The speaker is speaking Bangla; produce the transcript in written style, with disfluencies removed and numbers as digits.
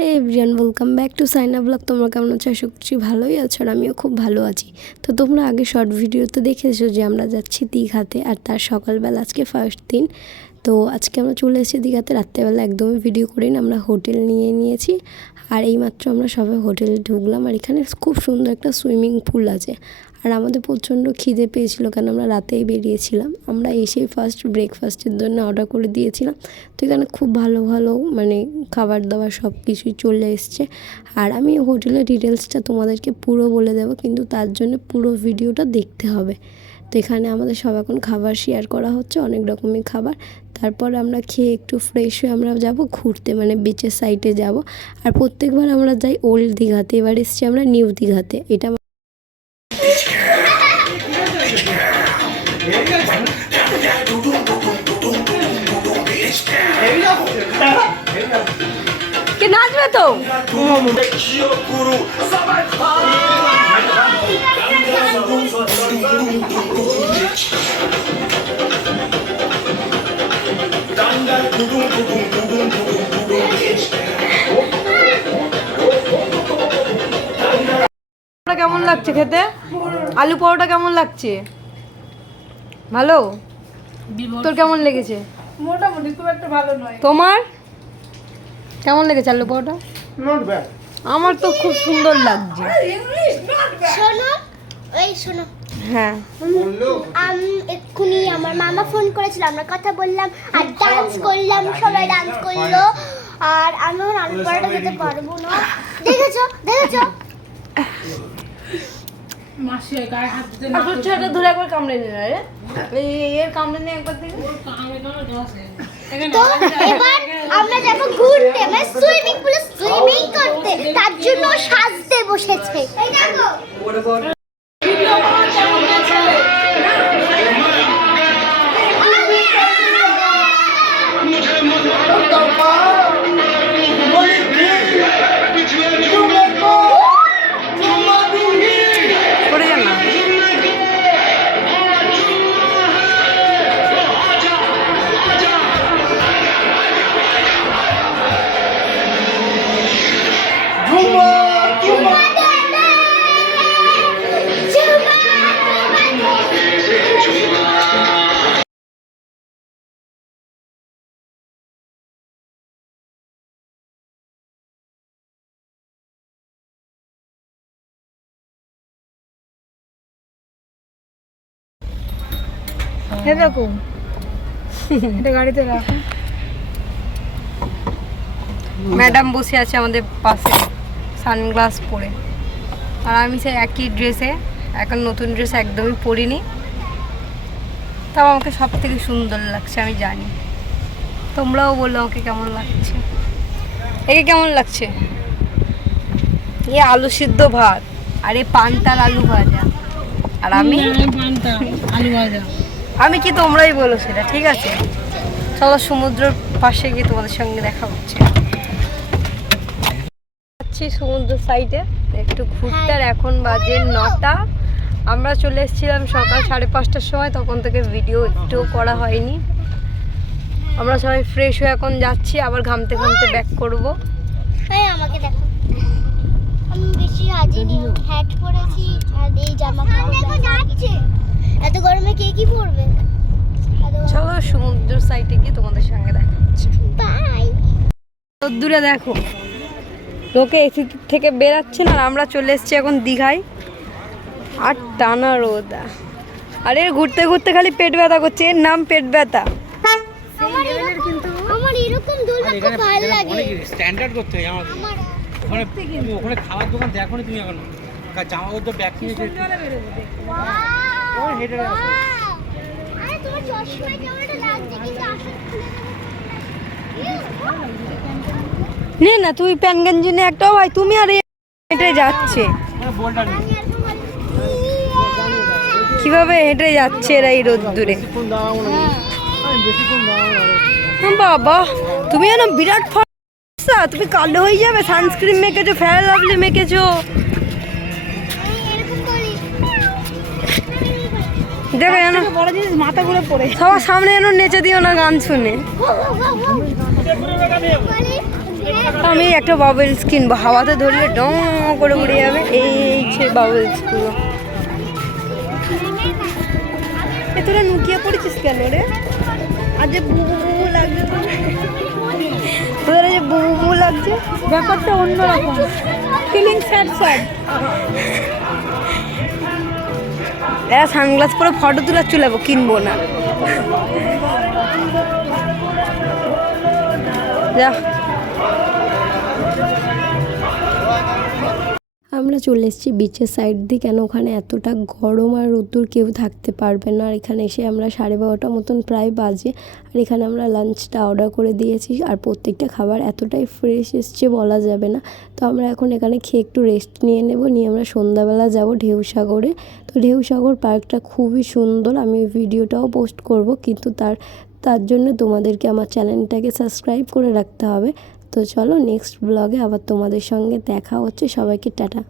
Hey everyone, welcome back to Saina blog. তোমরা কেমন আছো? আশা করছি ভালোই আছো, আর আমিও খুব ভালো আছি। তো তোমরা আগে শর্ট ভিডিওতে দেখেছো যে আমরা যাচ্ছি দীঘাতে, আর তার সকালবেলা আজকে ফার্স্ট দিন। তো আজকে আমরা চলে এসেছি দীঘাতে। রাত্রেবেলা একদমই ভিডিও করিনি, আমরা হোটেল নিয়েছি। আর এইমাত্র আমরা সবাই হোটেলে ঢুকলাম, আর এখানে খুব সুন্দর একটা সুইমিং পুল আছে। আর আমাদের প্রচণ্ড খিদে পেয়েছিল, কারণ আমরা রাতেই বেরিয়েছিলাম। আমরা এসেই ফার্স্ট ব্রেকফাস্টের জন্য অর্ডার করে দিয়েছিলাম। তো এখানে খুব ভালো ভালো খাবার দাবার সব কিছুই চলে এসছে। আর আমি হোটেলের ডিটেলসটা তোমাদেরকে পুরো বলে দেবো, কিন্তু তার জন্য পুরো ভিডিওটা দেখতে হবে। তো এখানে আমাদের সব এখন খাবার শেয়ার করা হচ্ছে, অনেক রকমের খাবার। তারপর আমরা খেয়ে একটু ফ্রেশ হয়ে আমরা যাব ঘুরতে, বিচের সাইডে যাব। আর প্রত্যেকবার আমরা যাই ওল্ড দীঘাতে, এবার এসছি আমরা নিউ দীঘাতে। এটা কে নাচবে তো? কেমন লাগছে খেতে? আলু পরোটা কেমন লাগছে? ভালো? তোর কেমন লেগেছে? মোটামুটি, খুব একটা ভালো নয়। তোমার কেমন লেগেছে আলু পরোটা? Not bad. আমার তো খুব সুন্দর লাগছে। English not bad. শোনো, এই শোনো। হ্যাঁ, এক্ষুনি আমার মামা ফোন করেছিল, আমরা কথা বললাম আর ডান্স করলাম, সবাই ডান্স করলো। আর আমি আলু পরোটা খেতে পারবো না। দেখেছো দেখেছো? মাসি গায়ে হাত দিতে আর তোর ছেলেটা ধরে একবার কামড়ে নিয়ে রে, এই এর কামড়ে নিয়ে একবার দেখে। তো এবার আমরা যাবো ঘুরতে, মানে সুইমিং পুলে সুইমিং করতে। তার জন্য সাজতে বসেছে। এই দেখো দেখো, এটা গাড়িতে রাখো। ম্যাডাম বসে আছে আমাদের পাশে সানগ্লাস পরে, আর আমি সেই একই ড্রেসে, এখন নতুন ড্রেস একদমই পরিনি। তাও আমাকে সব থেকে সুন্দর লাগছে, আমি জানি। তোমরাও বলো আমাকে কেমন লাগছে। একে কেমন লাগছে? এ আলু সিদ্ধ ভাত, আর এ পান্তার আলু ভাজা, আর আমি পান্তা আলু ভাজা। আমি কি, তোমরাই বলো সেটা। ঠিক আছে, চলো সমুদ্রের পাশে গিয়ে তোমাদের সঙ্গে দেখা হচ্ছে। যাচ্ছি সমুদ্র সাইডে একটু ঘুরতে। আর এখন বাজে 9টা। আমরা চলে এসেছিলাম সকাল 5:30টার সময়, তখন থেকে ভিডিও একটুও করা হয়নি। আমরা সবাই ফ্রেশ হয়ে এখন যাচ্ছি, আবার ঘামতে ঘামতে ব্যাক করবো। এই আমাকে দেখো, আমি বেশি সাজিনি, হ্যাট পরেছি আর এই জামা কাপড় যাচ্ছে। এত গরমে কে কি পরবে? চলো সমুদ্র সাইডে গিয়ে তোমাদের সঙ্গে দেখা হচ্ছে। বাই। দূরে দেখো, লোকে এসি থেকে বেরাচ্ছে না, আর আমরা চলে এসেছি এখন দীঘায়। আর টানা রোদ, আরে ঘুরতে ঘুরতে খালি পেট ব্যথা করছে। এর নাম পেট ব্যথা। আমার এরকম দোলনা খুব ভালো লাগে। অনেক স্ট্যান্ডার্ড করতে হয় আমাদের। ওখানে তুমি ওখানে খাওয়ার দোকান দেখো না তুমি, এখন জামা কাপড় ব্যাগ কিনে ওয়াও, হেঁটে আসো। আরে তোমার চশমা কেমনটা লাগছে, কিন্তু আসলে নে না, তুই প্যান গেঞ্জি নে একটাও ভাই। তুমি আর হেঁটে যাচ্ছে, কিভাবে হেঁটে যাচ্ছে এরা এই রোদ্দুরে। বাবা, তুমি যেন বিরাট ফর্সা, তুমি কালো হয়ে যাবে। সানস্ক্রিন মেখেছো, ফেয়ার লাভলি মেখেছো। দেখো যেন বড় জিনিস মাথা ঘুরে পড়ে। সবার সামনে যেন নেচে দিও না গান শুনে। আমি একটা বাবলস কিনবো, হাওয়াতে ধরলে ডং করে উড়ে যাবে। এই সেই বাবলসগুলো। তোরা নুকিয়ে পড়েছিস কেন রে? আজ যে বু লাগছে তোদের, যে বু লাগছে, ব্যাপারটা অন্যরকম, ফিলিং স্যাড স্যাড। এরা সানগ্লাস পরে ফটো তোলা চলে যাবো, কিনবো না। যা আমরা চলে এসেছি বিচের সাইড দিয়ে। কেন ওখানে এতটা গরম আর রোদ্দুর কেউ থাকতে পারবে না। আর এখানে এসে আমরা 12:30 মতন প্রায় বাজে। আর এখানে আমরা লাঞ্চটা অর্ডার করে দিয়েছি। আর প্রত্যেকটা খাবার এতটাই ফ্রেশ এসছে বলা যাবে না। তো আমরা এখন এখানে খেয়ে একটু রেস্ট নিয়ে নেব, নিয়ে আমরা সন্ধ্যাবেলা যাব ঢেউসাগরে। তো ঢেউসাগর পার্কটা খুবই সুন্দর, আমি ভিডিওটাও পোস্ট করব, কিন্তু তার জন্য তোমাদেরকে আমার চ্যানেলটাকে সাবস্ক্রাইব করে রাখতে হবে। তো চলো নেক্সট ব্লগে আবার তোমাদের সঙ্গে দেখা হচ্ছে। সবাইকে টাটা।